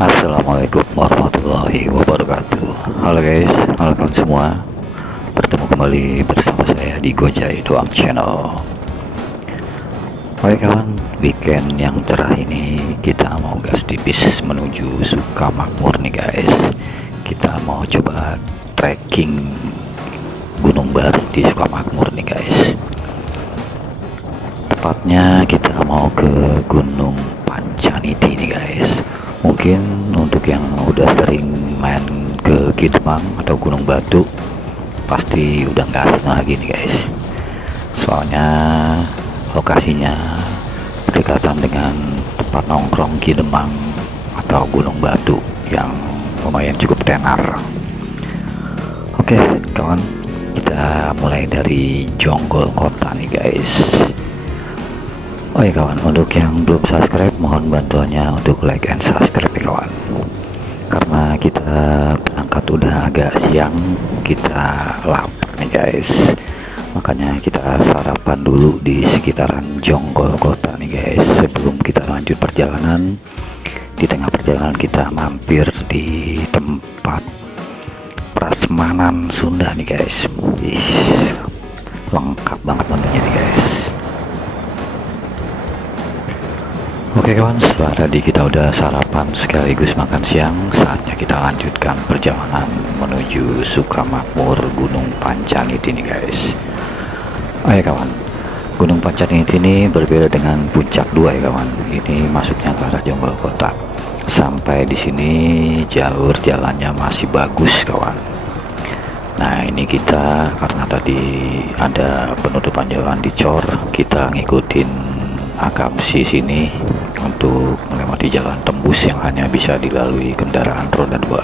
Assalamualaikum warahmatullahi wabarakatuh. Halo guys, halo kawan semua. Bertemu kembali bersama saya di Gojai Doang Channel. Oke kawan, weekend yang cerah ini kita mau gas tipis menuju Sukamakmur nih guys. Kita mau coba trekking Gunung Baru di Sukamakmur nih guys. Tepatnya kita mau ke Gunung Pancaniti nih guys. Mungkin untuk yang udah sering main ke Kidemang atau Gunung Batu pasti udah nggak asing lagi nih guys, soalnya lokasinya berdekatan dengan tempat nongkrong Kidemang atau Gunung Batu yang lumayan cukup tenar. Oke kawan, kita mulai dari Jonggol Kota nih guys. Oh ya kawan, untuk yang belum subscribe mohon bantuannya untuk like and subscribe ya kawan. Karena kita berangkat udah agak siang, kita lapar nih guys. Makanya kita sarapan dulu di sekitaran Jonggol Kota nih guys. Sebelum kita lanjut perjalanan, di tengah perjalanan kita mampir di tempat prasmanan Sunda nih guys. Lengkap banget menunya nih guys. Oke kawan, setelah tadi kita udah sarapan sekaligus makan siang, saatnya kita lanjutkan perjalanan menuju Sukamakmur Gunung Pancaniti nih guys. Oke kawan, Gunung Pancaniti ini berbeda dengan Puncak 2 ya kawan. Ini masuknya ke arah Jonggol Kota. Sampai di sini jalur jalannya masih bagus kawan. Nah ini kita karena tadi ada penutupan jalan di Cor, kita ngikutin Akamsi sini untuk melewati jalan tembus yang hanya bisa dilalui kendaraan roda 2.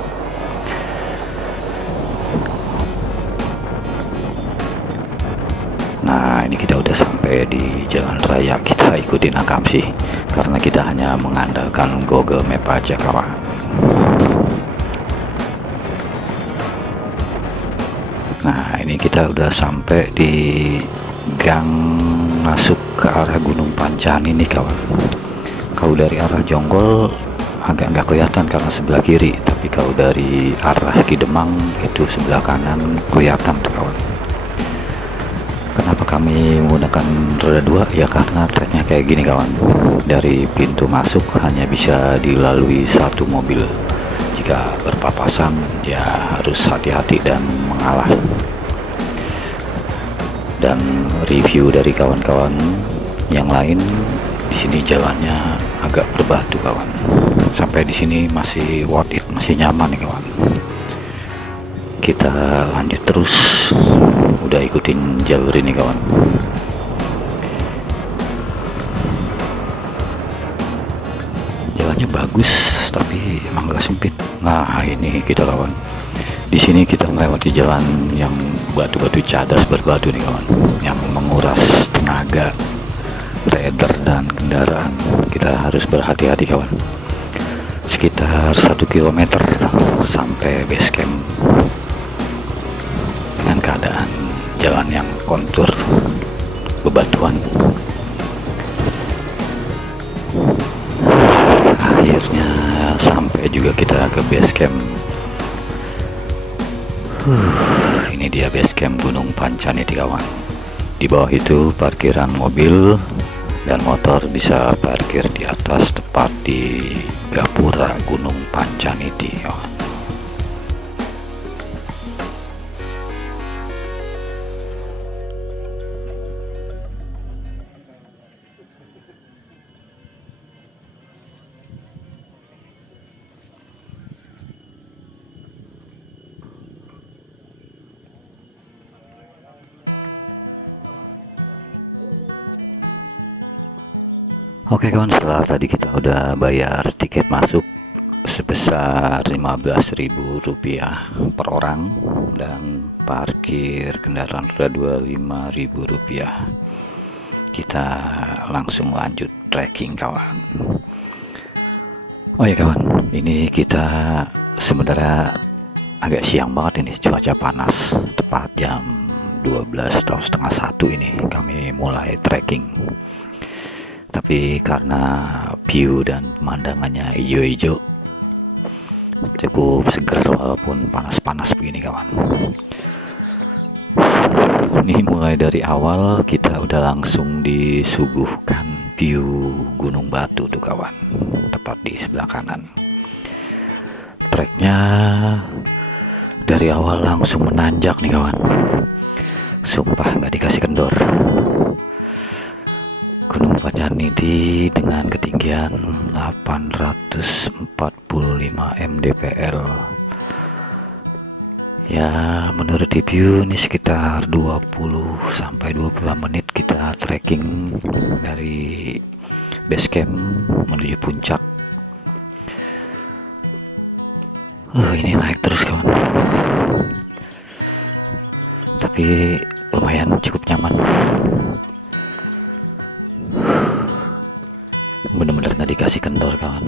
Nah ini kita udah sampai di jalan raya, kita ikutin Akamsi karena kita hanya mengandalkan Google Map aja kawan. Nah ini kita udah sampai di gang masuk ke arah Gunung Pancan ini kawan. Kalau dari arah Jonggol agak nggak kelihatan karena sebelah kiri, tapi kalau dari arah Kidemang itu sebelah kanan kelihatan tuh kawan. Kenapa kami menggunakan roda 2? Ya karena treknya kayak gini kawan. Dari pintu masuk hanya bisa dilalui satu mobil. Jika berpapasan ya harus hati-hati dan mengalah. Dan review dari kawan-kawan yang lain, di sini jalannya agak berbatu kawan. Sampai di sini masih worth it, masih nyaman nih kawan. Kita lanjut terus, udah ikutin jalur ini kawan. Jalannya bagus tapi emang gak sempit. Nah ini kita kawan, di sini kita melewati jalan yang batu-batu cadas berbatu nih kawan, yang menguras tenaga rider dan kendaraan. Kita harus berhati-hati kawan. Sekitar 1 km sampai base camp dengan keadaan jalan yang kontur bebatuan. Akhirnya sampai juga kita ke base camp. Ini dia base camp Gunung Pancaniti kawan. Di bawah itu parkiran mobil dan motor bisa parkir di atas tepat di gapura Gunung Pancaniti kawan. Oke kawan, setelah tadi kita udah bayar tiket masuk sebesar Rp15.000 per orang dan parkir kendaraan roda 2 Rp5.000, kita langsung lanjut trekking kawan. Oh ya kawan, ini kita sebenarnya agak siang banget ini, cuaca panas. Tepat jam 12 atau setengah 1 ini kami mulai trekking. Tapi karena view dan pemandangannya hijau-hijau, cukup seger walaupun panas-panas begini kawan. Ini mulai dari awal kita udah langsung disuguhkan view Gunung Batu tuh kawan, tepat di sebelah kanan. Treknya dari awal langsung menanjak nih kawan, sumpah nggak dikasih kendor. Gunung Panjaniti dengan ketinggian 845 mdpl. Ya, menurut review ini sekitar 20 sampai 25 menit kita trekking dari base camp menuju puncak. Ini naik terus kawan, tapi lumayan cukup nyaman. Bener-bener gak dikasih kendor kawan,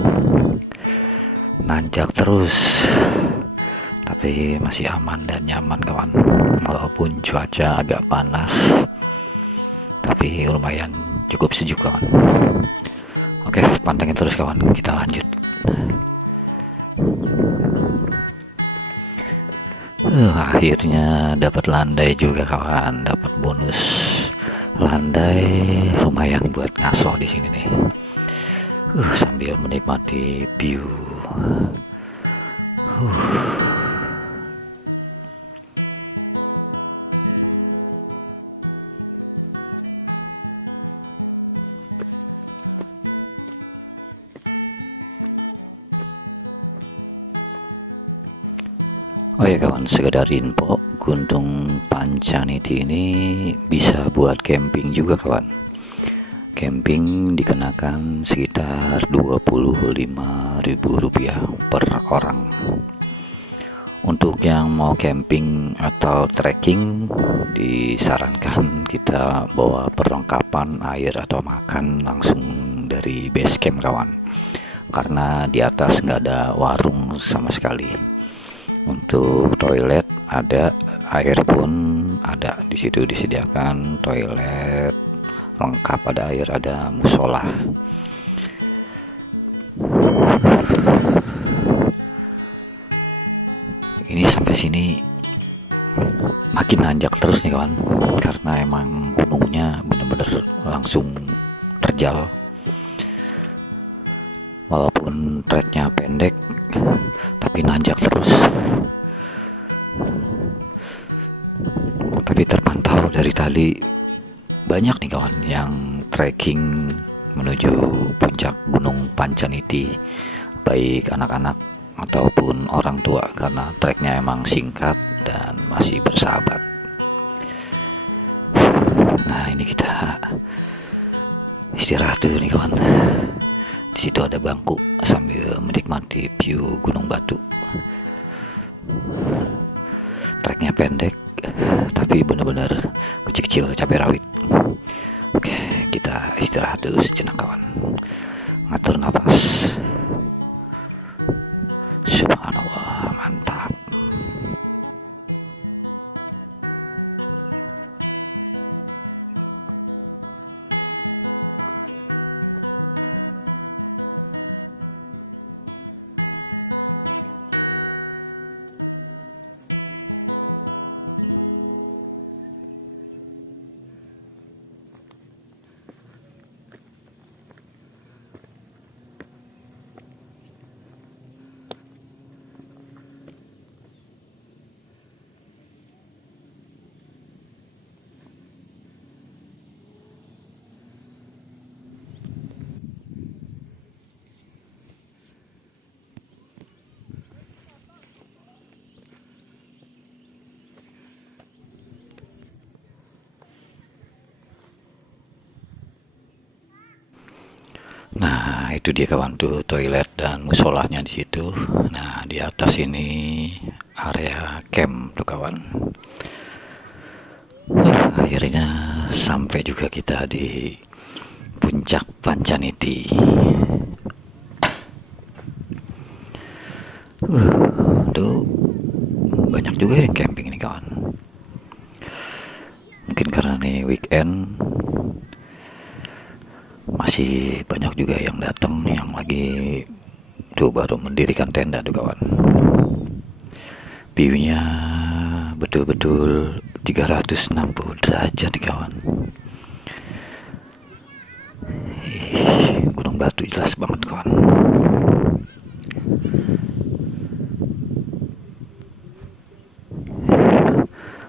nanjak terus tapi masih aman dan nyaman kawan, walaupun cuaca agak panas tapi lumayan cukup sejuk kawan. Oke, pantengin terus kawan, kita lanjut. Akhirnya dapat landai juga kawan, dapat bonus landai lumayan buat ngaso di sini nih. Sambil menikmati view. Oh ya kawan, sekedar info, Gunung Panjaniti ini bisa buat camping juga kawan. Camping dikenakan sekitar Rp25.000 per orang. Untuk yang mau camping atau trekking, disarankan kita bawa perlengkapan air atau makan langsung dari base camp kawan, karena di atas nggak ada warung sama sekali. Untuk toilet ada, air pun ada, di situ disediakan toilet lengkap, ada air, ada musola. Ini sampai sini makin nanjak terus nih kawan, karena emang gunungnya bener-bener langsung terjal. Walaupun treknya pendek tapi nanjak terus. Tapi terpantau dari tadi banyak nih kawan yang trekking menuju puncak Gunung Panjaniti, baik anak-anak ataupun orang tua, karena treknya emang singkat dan masih bersahabat. Nah, ini kita istirahat dulu nih kawan. Di situ ada bangku sambil menikmati view Gunung Batu. Treknya pendek tapi benar-benar kecil-kecil, cabai rawit. Oke, kita istirahat dulu sejenak kawan, ngatur nafas. Subhanallah, mantap. Nah, itu dia kawan tuh toilet dan musolahnya di situ. Nah, di atas ini area camp tuh kawan. Akhirnya sampai juga kita di puncak Panjaniti. Tuh banyak juga yang camping ini kawan. Mungkin karena nih weekend, masih banyak juga yang datang yang lagi Tuh baru mendirikan tenda tuh kawan. View-nya betul-betul 360 derajat kawan. Gunung Batu jelas banget kawan.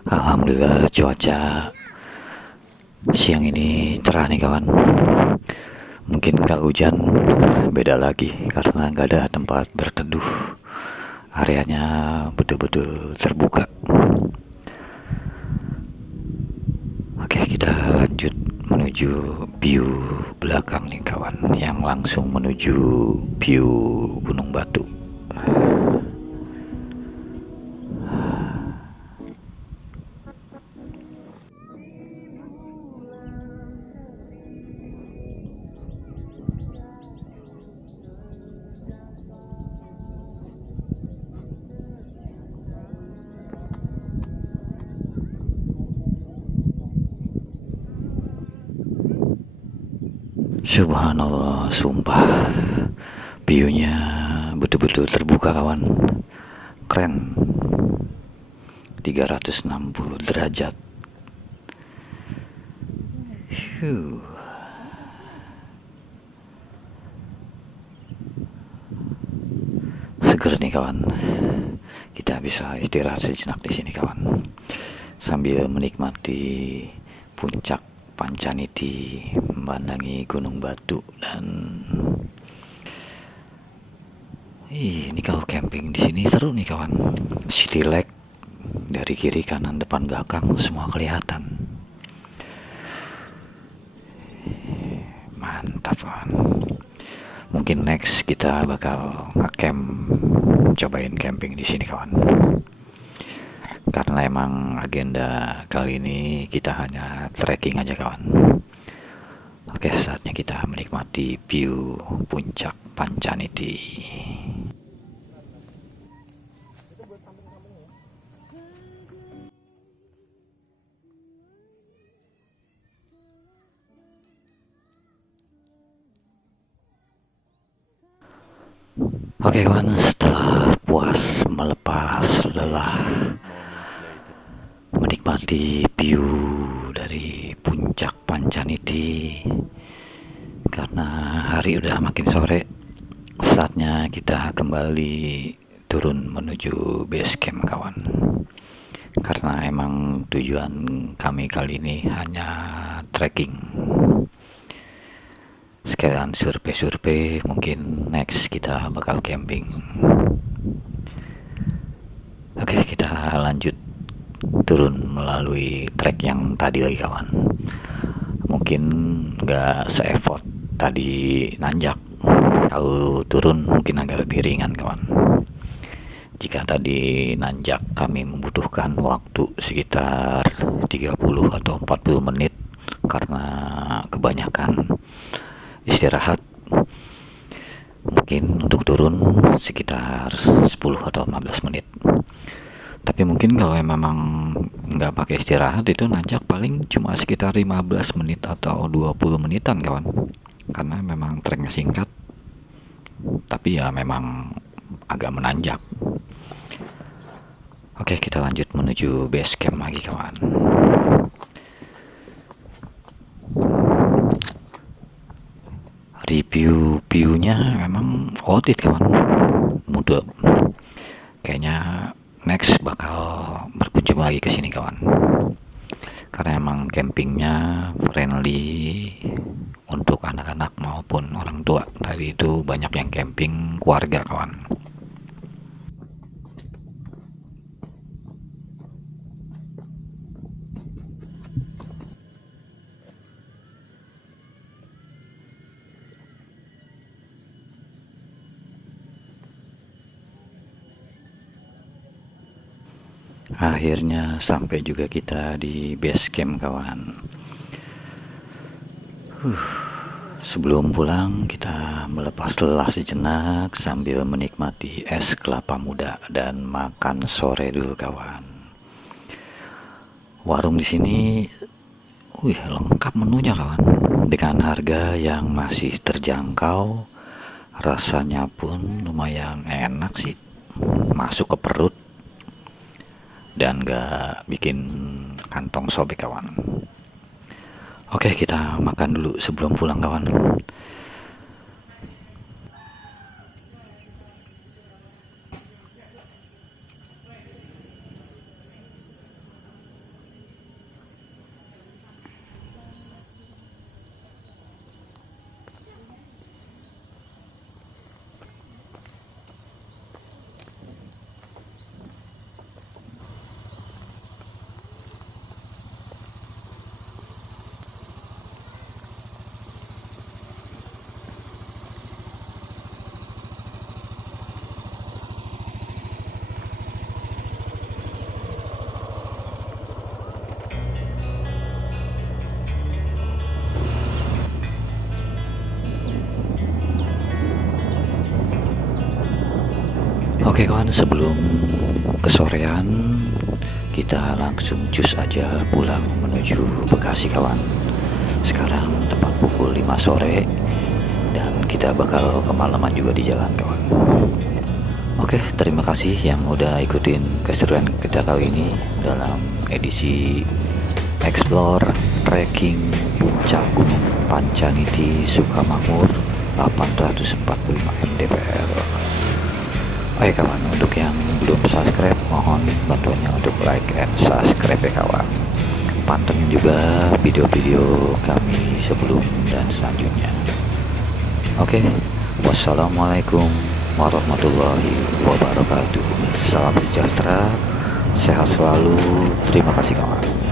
Alhamdulillah cuaca siang ini cerah nih kawan. Mungkin kalau hujan beda lagi karena nggak ada tempat berteduh. Areanya betul-betul terbuka. Oke, kita lanjut menuju view belakang nih kawan, yang langsung menuju view Gunung Batu. Subhanallah, sumpah view-nya betul-betul terbuka kawan. Keren. 360 derajat. Seger nih kawan. Kita bisa istirahat sejenak di sini kawan, sambil menikmati puncak Pancaniti, memandangi Gunung Batu. Dan ini kalau camping di sini seru nih kawan. City Lake dari kiri kanan depan belakang semua kelihatan. Mantap kawan. Mungkin next kita bakal ngecamp, cobain camping di sini kawan. Karena emang agenda kali ini kita hanya trekking aja kawan. Oke, saatnya kita menikmati view puncak Pancaniti. Oke kawan, setelah puas melepas lelah menikmati view dari puncak Pancaniti, karena hari udah makin sore, saatnya kita kembali turun menuju base camp kawan. Karena emang tujuan kami kali ini hanya trekking, sekalian survei-survei. Mungkin next kita bakal camping. Oke, kita lanjut turun melalui trek yang tadi lagi kawan. Mungkin nggak se-effort tadi nanjak. Kalau turun mungkin agak lebih ringan kawan. Jika tadi nanjak kami membutuhkan waktu sekitar 30 atau 40 menit karena kebanyakan istirahat. Mungkin untuk turun sekitar 10 atau 15 menit. Tapi mungkin kalau memang nggak pakai istirahat itu nanjak paling cuma sekitar 15 menit atau 20 menitan kawan. Karena memang treknya singkat, tapi ya memang agak menanjak. Oke, kita lanjut menuju base camp lagi kawan. Review-nya memang worth it kawan. Mudah. Kayaknya next bakal berkunjung lagi ke sini kawan. Karena emang campingnya friendly untuk anak-anak maupun orang tua. Tadi itu banyak yang camping keluarga kawan. Akhirnya sampai juga kita di base camp kawan. Sebelum pulang kita melepas lelah sejenak sambil menikmati es kelapa muda dan makan sore dulu kawan. Warung di sini lengkap menunya kawan, dengan harga yang masih terjangkau. Rasanya pun lumayan enak sih, masuk ke perut dan gak bikin kantong sobek kawan. Oke, kita makan dulu sebelum pulang kawan. Oke kawan, sebelum kesorean kita langsung cus aja pulang menuju Bekasi kawan. Sekarang tepat pukul 5 sore dan kita bakal kemalaman juga di jalan kawan. Oke, terima kasih yang udah ikutin keseruan kita kali ini dalam edisi Explore Trekking Puncak Gunung Pancaniti Sukamakmur 845 mdpl. Oke kawan, untuk yang belum subscribe mohon bantuannya untuk like and subscribe ya kawan. Pantengin juga video-video kami sebelum dan selanjutnya. Oke, wassalamualaikum warahmatullahi wabarakatuh. Salam sejahtera, sehat selalu. Terima kasih kawan.